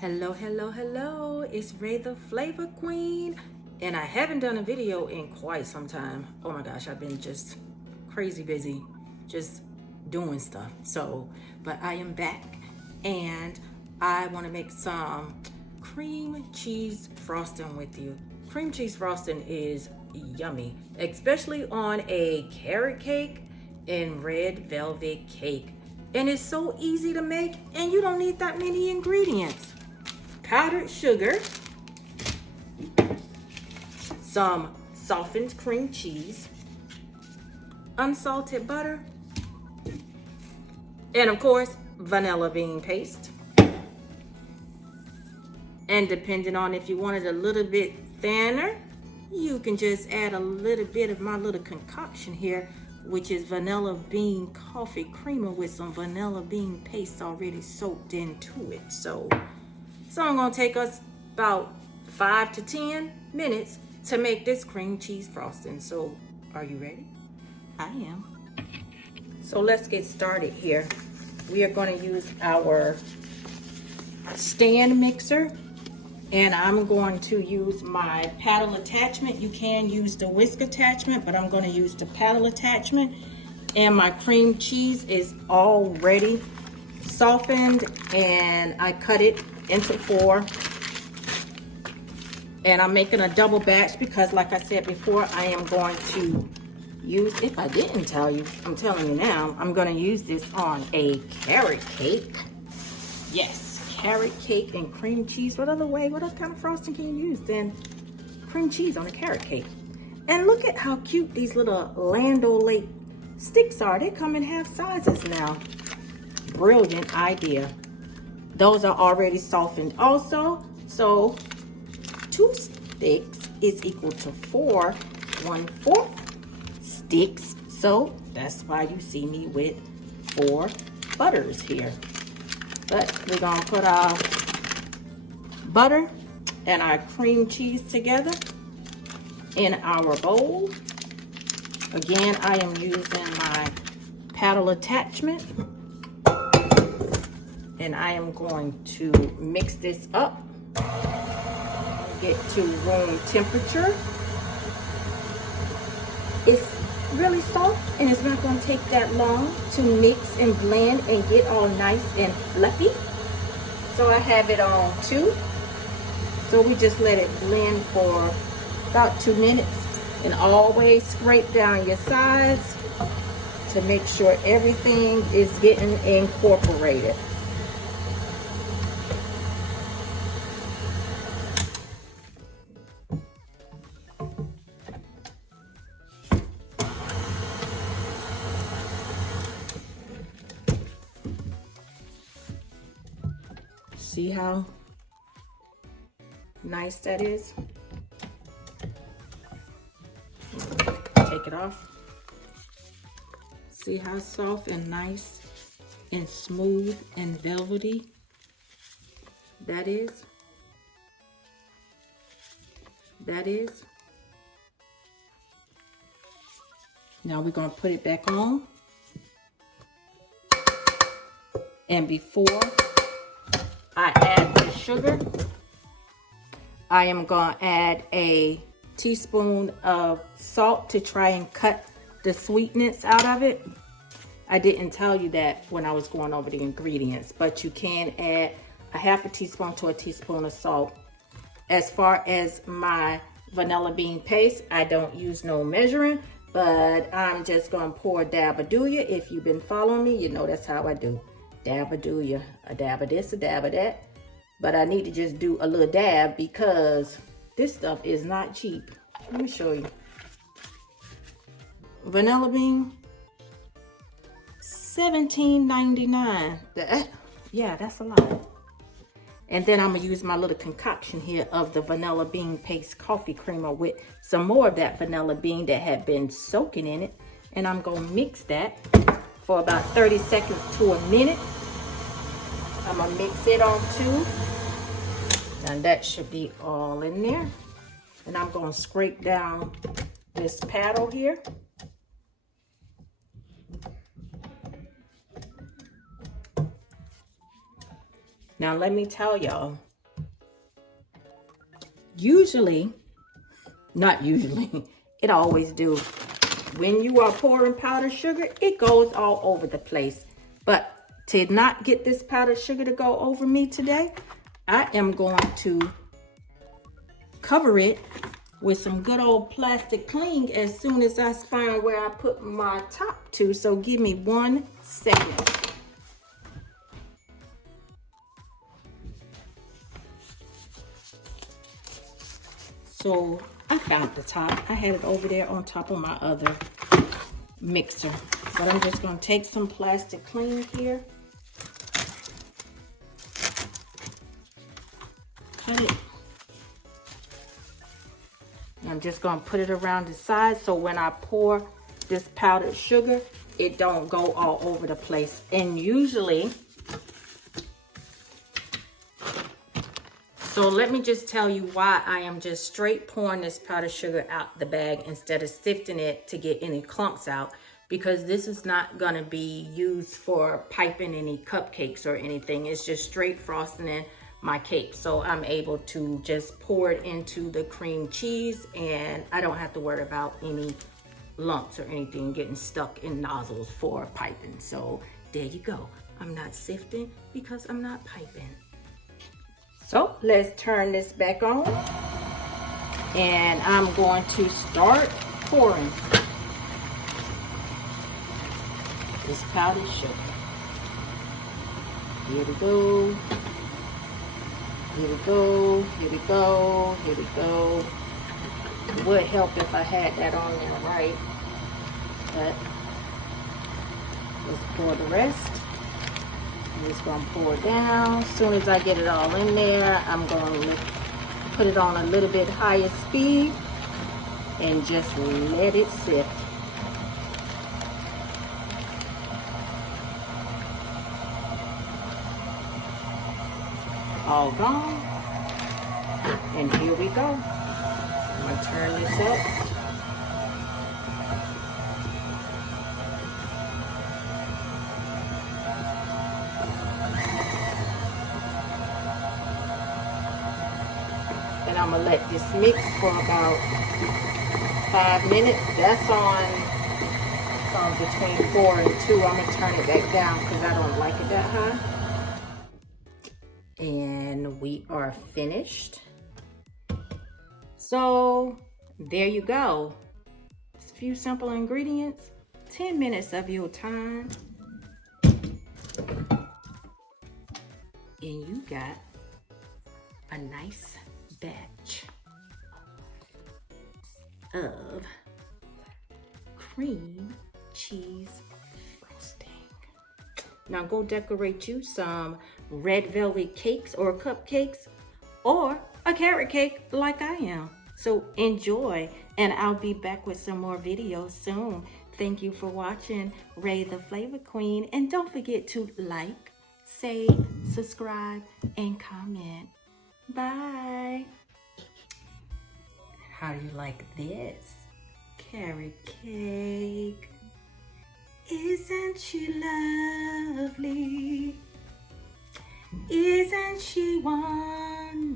Hello, hello, hello. It's Ray the Flavor Queen, and I haven't done a video in quite some time. Oh my gosh, I've been just crazy busy, just doing stuff. But I am back, and I want to make some cream cheese frosting with you. Cream cheese frosting is yummy, especially on a carrot cake and red velvet cake. And it's so easy to make, and you don't need that many ingredients. Powdered sugar, some softened cream cheese, unsalted butter, and of course, vanilla bean paste. And depending on if you want it a little bit thinner, you can just add a little bit of my little concoction here, which is vanilla bean coffee creamer with some vanilla bean paste already soaked into it. So I'm gonna take us about 5 to 10 minutes to make this cream cheese frosting. So are you ready? I am. So let's get started here. We are gonna use our stand mixer, and I'm going to use my paddle attachment. You can use the whisk attachment, but I'm gonna use the paddle attachment. And my cream cheese is already softened, and I cut it into 4. And I'm making a double batch because, like I said before, I am going to use, if I didn't tell you, I'm telling you now, I'm going to use this on a carrot cake. Yes, carrot cake and cream cheese. What other kind of frosting can you use than cream cheese on a carrot cake? And look at how cute these little Land O'Lakes sticks are. They come in half sizes now. Brilliant idea. Those are already softened also. So 2 sticks is equal to 4 1/4 sticks. So that's why you see me with 4 butters here. But we're gonna put our butter and our cream cheese together in our bowl. Again, I am using my paddle attachment, and I am going to mix this up, get to room temperature. It's really soft, and it's not going to take that long to mix and blend and get all nice and fluffy. So I have it on 2. So we just let it blend for about 2 minutes, and always scrape down your sides to make sure everything is getting incorporated. See how nice that is? Take it off. See how soft and nice and smooth and velvety that is? That is. Now we're going to put it back on. And before I add the sugar, I am going to add a teaspoon of salt to try and cut the sweetness out of it. I didn't tell you that when I was going over the ingredients, but you can add a 1/2 teaspoon to a teaspoon of salt. As far as my vanilla bean paste, I don't use no measuring, but I'm just going to pour a dab of do-ya. If you've been following me, you know that's how I do. Dab of do-ya, a dab of this, a dab of that. But I need to just do a little dab because this stuff is not cheap. Let me show you. Vanilla bean, $17.99. Yeah, that's a lot. And then I'm gonna use my little concoction here of the vanilla bean paste coffee creamer with some more of that vanilla bean that had been soaking in it. And I'm gonna mix that for about 30 seconds to a minute. I'm gonna mix it on 2. And that should be all in there. And I'm gonna scrape down this paddle here. Now let me tell y'all, Usually, not usually, it always do. When you are pouring powdered sugar, it goes all over the place. But to not get this powdered sugar to go over me today, I am going to cover it with some good old plastic cling as soon as I find where I put my top to. So give me 1 second. So I found the top. I had it over there on top of my other mixer. But I'm just going to take some plastic cling here. Cut it. And I'm just going to put it around the sides so when I pour this powdered sugar, it don't go all over the place. And usually, so let me just tell you why I am just straight pouring this powdered sugar out the bag instead of sifting it to get any clumps out, because this is not going to be used for piping any cupcakes or anything. It's just straight frosting in my cake. So I'm able to just pour it into the cream cheese and I don't have to worry about any lumps or anything getting stuck in nozzles for piping. So there you go. I'm not sifting because I'm not piping. So let's turn this back on and I'm going to start pouring this powdered sugar. Here we go. Here we go, here we go, here we go. It would help if I had that on there right. But let's pour the rest. I'm just going to pour it down. As soon as I get it all in there, I'm going to put it on a little bit higher speed and just let it sit. All gone. And here we go. I'm going to turn this up. And I'm going to let this mix for about 5 minutes. That's on between 4 and 2. I'm going to turn it back down because I don't like it that high. And we are finished. So there you go. Just a few simple ingredients, 10 minutes of your time, and you got a nice batch of cream cheese frosting. Now go decorate you some red velvet cakes or cupcakes or a carrot cake like I am. So enjoy, and I'll be back with some more videos soon. Thank you for watching Ray the Flavor Queen, and don't forget to like, save, subscribe, and comment. Bye. How do you like this carrot cake? Isn't she lovely? Isn't she wonderful?